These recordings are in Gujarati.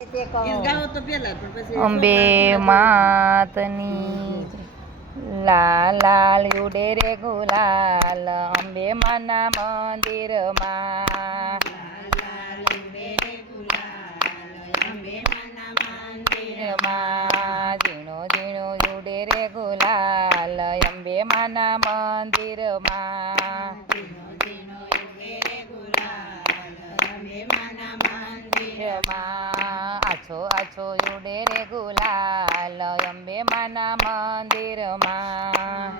તે માતની લાલ તો પેલા પણ પછી અંબે માતની ઝીણો લાલ ઉડે રે ગુલાલ, અંબે માના મંદિરમાં. મંદિરમાં ઝીણો ઝીણો ઉડે રે ગુલાલ, અંબે માના મંદિરમાં. મંદિરમાં આછો આછો ઉડે રે ગુલાલ અંબે માના મંદિરમાં.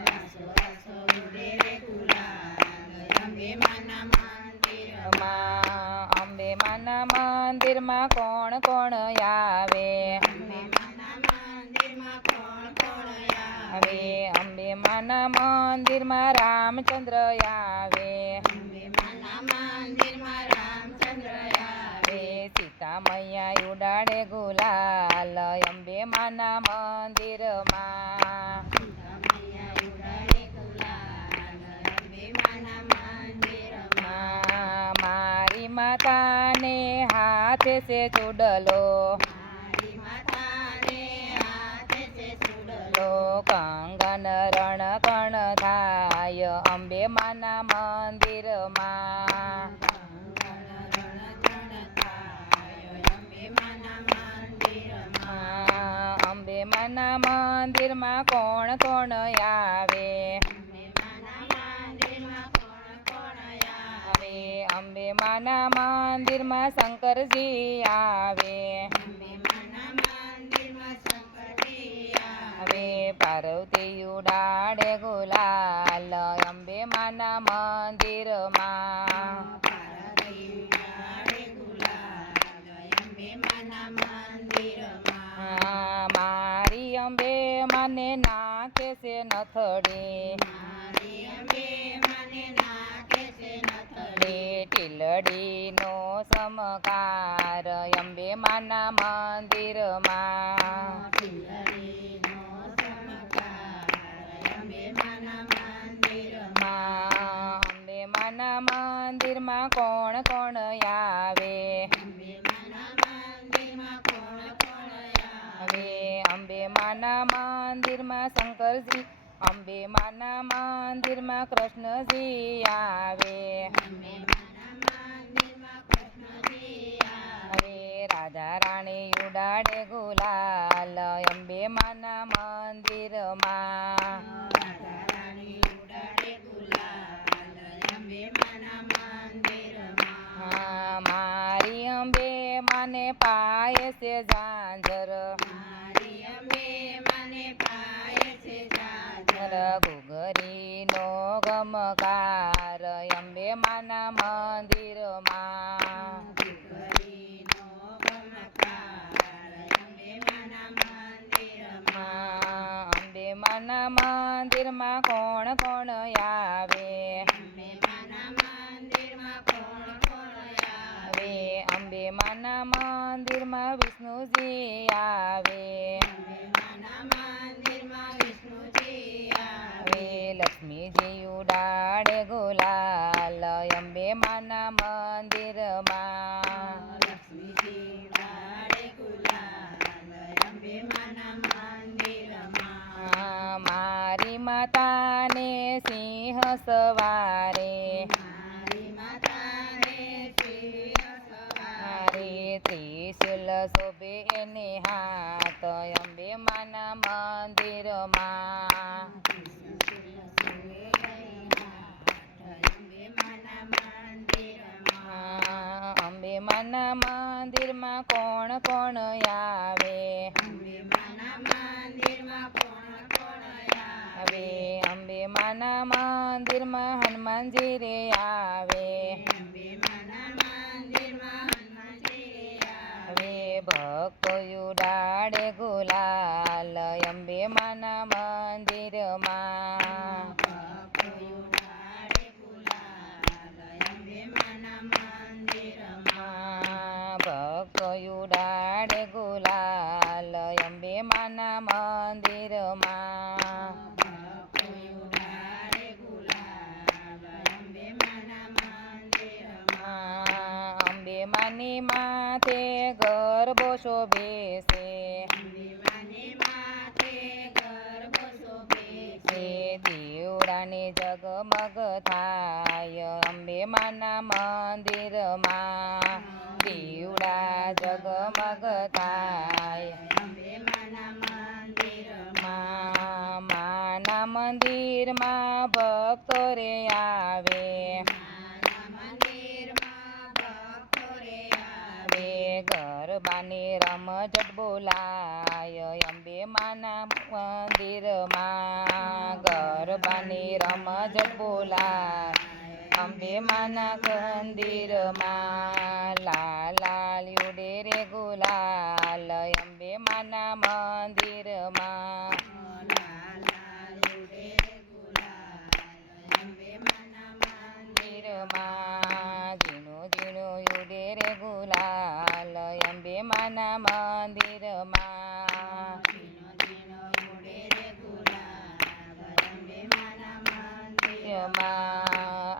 માં અંબે માના મંદિરમાં. કોણ કોણ આવે? હવે અંબે માના મંદિરમાં રામચંદ્ર આવે. મૈયા ઉડાડે ગુલાલ અંબે માના મંદિરમાં. મારી માતાને હાથે છે ચૂડલો. કંગન રણ કણ થાય અંબે માના મંદિરમાં માના મંદિરમાં કોણ કોણ આવે? હવે અંબે માના મંદિરમાં શંકરજી આવે. હવે પાર્વતી ઉડાડે ગુલાલ. અંબે માના મંદિરમાં નથડી. ટીલડીનો સમકાર અંબે માના મંદિરમાં. માં અંબે માના મંદિરમાં કોણ કોણ આવે? શંકરજી અંબે માના મંદિરમાં કૃષ્ણજી આવે. હવે રાધા રાણી ઉડાડે ગુલાલ અંબે માના મંદિરમાં. મારી અંબે માને પાય છે ઝાંઝર ઘુઘરીનો ગમકાર અંબે માના મંદિરમાં. ઉડાડે ગુલાલ, અંબે માના મંદિરમાં. મારી માતાને સિંહ સવારે. ત્રિશુલ શોભે એને હાથ, અંબે માના મંદિરમાં. માના મંદિરમાં કોણ કોણ આવે? હવે અંબે માના મંદિરમાં હનુમાનજી રે આવે. હવે ભક્તો ઉડાડે ગુલાલ અંબે માના મંદિરમાં મંદિરમાં. અંબે માની માથે શોભે છે. દીવડાની જગમગ થાય મંદિરમાં. દીવડા જગમગ થાય મંદિરમાં ભક્તો રે આવે ગરબાની રમઝટ બોલાય. અંબે માના મંદિરમાં ગરબાની રમઝટ બોલાય. અંબે માના મંદિરમાં લાલ લાલ ઉડે રે ગુલાલ. અંબે માના મંદિરમાં મંદિરમાં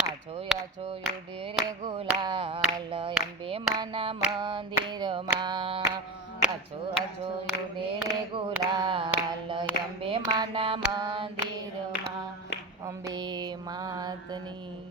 આછો આછો ઉડે રે ગુલાલ અંબે માના મંદિરમાં આછો આછો ઉડે ગુલાલ અંબે મંદિરમાં અંબે માતની